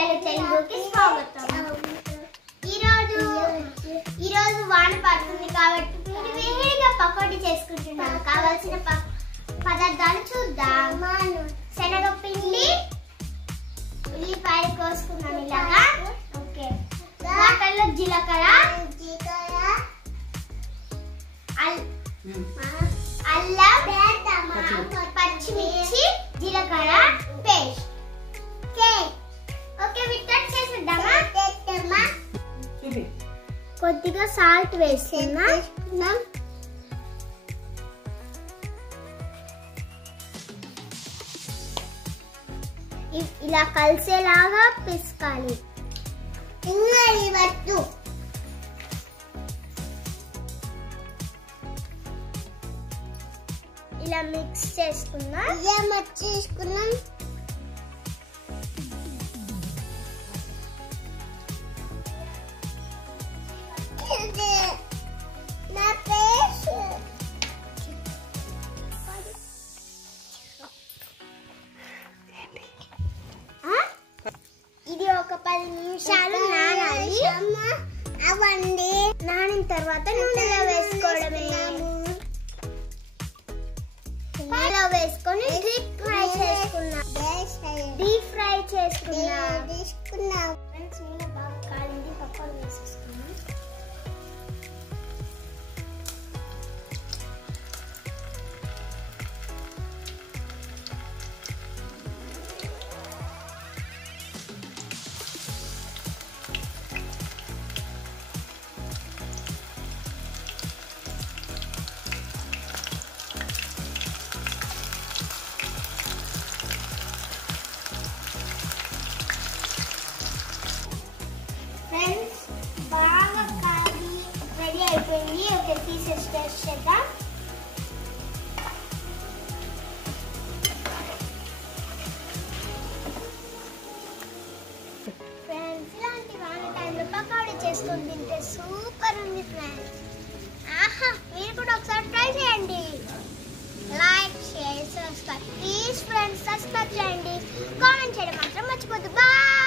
విషయాలు తెలుగుకి స్వాగతం. ఈరోజు వాన పడుతుంది కాబట్టి వేడిగా పకోడీ చేసుకుంటున్నాం. కావాల్సిన పదార్థాలు చూద్దాం. శనగపిండి, ఉల్లిపాయలు కోసుకున్నాం ఇలాగా. ఓకే, వాటర్లో జీలకర్ర, అల్లం, పచ్చిమిర్చి, జీలకర్ర పేస్ట్. ఓకే, వీటిని చేసేద్దామా? కొద్దిగా సాల్ట్ వేస్తున్నాం. ఇలా కలిసేలాగా పిసకాలి. ఇలా మిక్స్ చేసుకున్నాం. ఇది ఒక 10 నిమిషాలు నానాలి. నానిన తర్వాత నూనెలో వేసుకోవడమే. నూనెలో వేసుకొని డీప్ ఫ్రై చేసుకున్నా. నూనె బాగా కాలింది, పకోడీ వేసేసుకున్నాం. ఫ్రెండ్స్, బాగా కాలి రెడీ అయిపోయింది. ఓకే, పీసెస్ టేస్ట్ చేద్దాం. ఫ్రెండ్స్, ఇలాంటి వాన టైంలో పకోడీ చేసుకొని తింటే సూపర్ ఉంది ఫ్రెండ్స్. ఆహా, మీరు కూడా ఒకసారి ట్రై చేయండి. Like, share, subscribe. Please friends, subscribe చేయండి. కామెంట్ చేయడం మాత్రం మర్చిపోద్దు. బాయ్.